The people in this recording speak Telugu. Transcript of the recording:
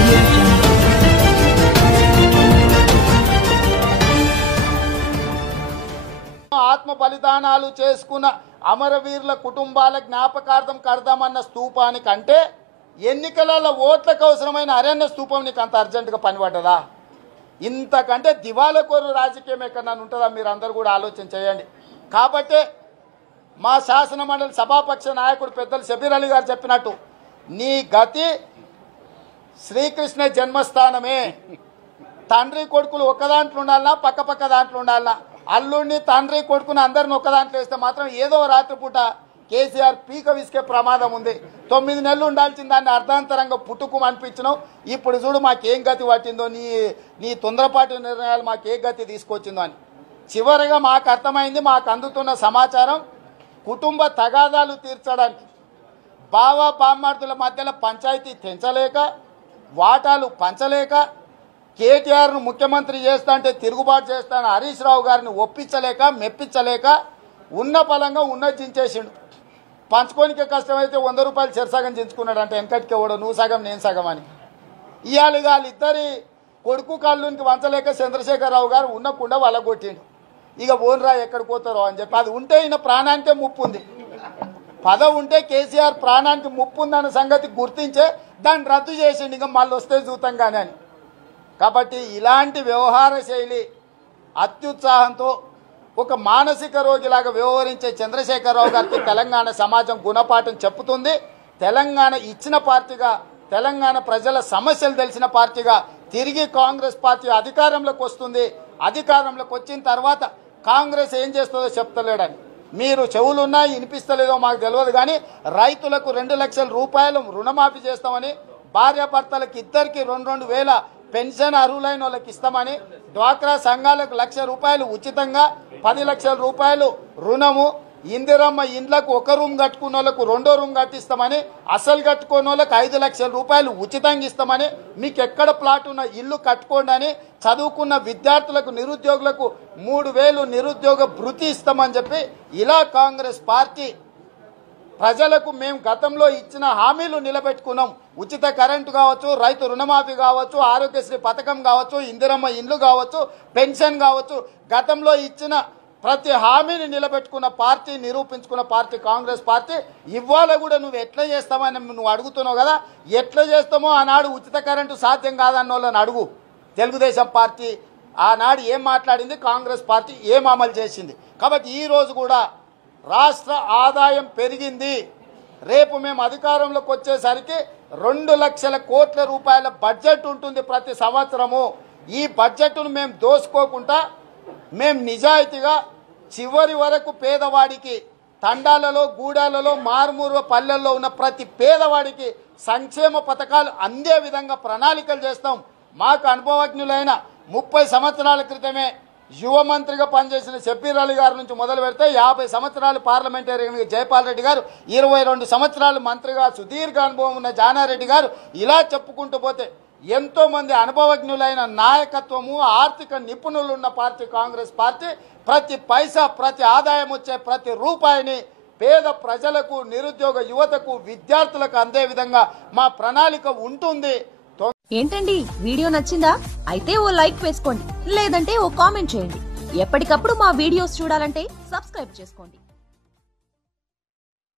Audio Jungle. ఆత్మ బలిదానాలు చేసుకున్న అమరవీరుల కుటుంబాల జ్ఞాపకార్థం కడదామన్న స్తూపానికంటే ఎన్నికలలో ఓట్లకు అవసరమైన అరణ్య స్తూపం నీకు అంత అర్జెంటుగా పనిపడ్డదా? ఇంతకంటే దివాళకోరు రాజకీయం ఎక్కడన్నా ఉంటుందా? మీరు అందరూ కూడా ఆలోచన చేయండి. కాబట్టి మా శాసన మండలి సభాపక్ష నాయకుడు పెద్దలు షబీర్ అలీ గారు చెప్పినట్టు నీ గతి శ్రీకృష్ణ జన్మస్థానమే. తండ్రి కొడుకులు ఒక దాంట్లో ఉండాలన్నా, పక్క దాంట్లో ఉండాలన్నా, అల్లుడిని తండ్రి కొడుకుని అందరిని ఒక దాంట్లో వేస్తే మాత్రం ఏదో రాత్రిపూట కేసీఆర్ పీక విసికే ప్రమాదం ఉంది. 9 నెలలు ఉండాల్సిన దాన్ని అర్ధాంతరంగా పుట్టుకు అనిపించినావు. ఇప్పుడు చూడు మాకేం గతి పట్టిందో, నీ తొందరపాటు నిర్ణయాలు మాకే గతి తీసుకొచ్చిందో అని. చివరిగా మాకు అర్థమైంది, మాకు అందుతున్న సమాచారం, కుటుంబ తగాదాలు తీర్చడానికి బావా బామ్మార్దుల మధ్యలో పంచాయతీ తెంచలేక, వాటాలు పంచలేక, కేటీఆర్ను ముఖ్యమంత్రి చేస్తా అంటే తిరుగుబాటు చేస్తాను హరీష్ రావు గారిని ఒప్పించలేక, మెప్పించలేక ఉన్న పలంగా చించేసిండు. పంచుకోనికే కష్టమైతే 100 రూపాయలు చెరసగం చించుకున్నాడు అంటే వెనకటికి ఇవ్వడు, నువ్వు సగం నేను సగం అని. ఇవాళ వాళ్ళిద్దరి కొడుకు కళ్ళునికి వంచలేక చంద్రశేఖరరావు గారు ఉన్నకుండా వలగొట్టిండు. ఇక ఓన్రా ఎక్కడికి పోతారో అని చెప్పి, అది ఉంటే ఈయన ప్రాణానికే ముప్పు ఉంది. పదవి ఉంటే కేసీఆర్ ప్రాణానికి ముప్పు ఉందన్న సంగతి గుర్తించే దాన్ని రద్దు చేసిండు. ఇక మళ్ళీ వస్తే చూద్దాం కానీ అని. కాబట్టి ఇలాంటి వ్యవహార శైలి అత్యుత్సాహంతో ఒక మానసిక రోగిలాగా వ్యవహరించే చంద్రశేఖరరావు గారికి తెలంగాణ సమాజం గుణపాఠం చెప్పుతుంది. తెలంగాణ ఇచ్చిన పార్టీగా, తెలంగాణ ప్రజల సమస్యలు తెలిసిన పార్టీగా తిరిగి కాంగ్రెస్ పార్టీ అధికారంలోకి వస్తుంది. అధికారంలోకి వచ్చిన తర్వాత కాంగ్రెస్ ఏం చేస్తుందో చెప్తలేడని మీరు చెవులున్నా వినిపిస్తలేదో మాకు తెలియదు కానీ రైతులకు 2 లక్షల రూపాయలు రుణమాఫీ చేస్తామని, భార్యాభర్తలకు ఇద్దరికి 2,000 పెన్షన్ అర్హులైన వాళ్ళకి ఇస్తామని, డ్వాక్రా సంఘాలకు 1,00,000 రూపాయలు ఉచితంగా, 10 లక్షల రూపాయలు రుణము, ఇందిరమ్మ ఇండ్లకు 1 రూమ్ కట్టుకున్న వాళ్ళకు 2వ రూమ్ కట్టిస్తామని, అసలు కట్టుకున్న వాళ్ళకి 5 లక్షల రూపాయలు ఉచితంగా ఇస్తామని, మీకు ఎక్కడ ప్లాట్ ఉన్న ఇల్లు కట్టుకోండి అని, చదువుకున్న విద్యార్థులకు నిరుద్యోగులకు 3,000 నిరుద్యోగ భృతి ఇస్తామని చెప్పి ఇలా కాంగ్రెస్ పార్టీ ప్రజలకు మేము గతంలో ఇచ్చిన హామీలు నిలబెట్టుకున్నాం. ఉచిత కరెంటు కావచ్చు, రైతు రుణమాఫీ కావచ్చు, ఆరోగ్యశ్రీ పథకం కావచ్చు, ఇందిరమ్మ ఇండ్లు కావచ్చు, పెన్షన్ కావచ్చు, గతంలో ఇచ్చిన ప్రతి హామీని నిలబెట్టుకున్న పార్టీ, నిరూపించుకున్న పార్టీ కాంగ్రెస్ పార్టీ. ఇవాళ కూడా నువ్వు ఎట్లా చేస్తామని నువ్వు అడుగుతున్నావు కదా, ఎట్లా చేస్తామో ఆనాడు ఉచిత కరెంటు సాధ్యం కాదన్న వాళ్ళని అడుగు. తెలుగుదేశం పార్టీ ఆనాడు ఏం మాట్లాడింది, కాంగ్రెస్ పార్టీ ఏం అమలు చేసింది. కాబట్టి ఈరోజు కూడా రాష్ట్ర ఆదాయం పెరిగింది. రేపు మేము అధికారంలోకి వచ్చేసరికి 2 లక్షల కోట్ల రూపాయల బడ్జెట్ ఉంటుంది ప్రతి సంవత్సరము. ఈ బడ్జెట్ను మేము దోసుకోకుండా, మేము నిజాయితీగా చివరి వరకు పేదవాడికి, తండాలలో, గూడాలలో, మారుమూరు పల్లెల్లో ఉన్న ప్రతి పేదవాడికి సంక్షేమ పథకాలు అందే విధంగా ప్రణాళికలు చేస్తాం. మాకు అనుభవజ్ఞులైన 30 సంవత్సరాల క్రితమే యువ మంత్రిగా పనిచేసిన షబీర్ అలీ గారి నుంచి మొదలు పెడితే 50 సంవత్సరాలు పార్లమెంటరీగా జైపాల్ రెడ్డి గారు, 22 సంవత్సరాలు మంత్రిగా సుదీర్ఘ అనుభవం ఉన్న జానారెడ్డి గారు, ఇలా చెప్పుకుంటూ పోతే ఎంతో మంది అనుభవజ్ఞులైన నాయకత్వము, ఆర్థిక నిపుణులు ఉన్న పార్టీ కాంగ్రెస్ పార్టీ. ప్రతి పైసా, ప్రతి ఆదాయం వచ్చే ప్రతి రూపాయిని పేద ప్రజలకు, నిరుద్యోగ యువతకు, విద్యార్థులకు అందే విధంగా మా ప్రణాళిక ఉంటుంది. ఏంటండి వీడియో నచ్చిందా? అయితే ఓ లైక్ వేసుకోండి, లేదంటే ఓ కామెంట్ చేయండి. ఎప్పటికప్పుడు మా వీడియోస్ చూడాలంటే సబ్స్క్రైబ్ చేసుకోండి.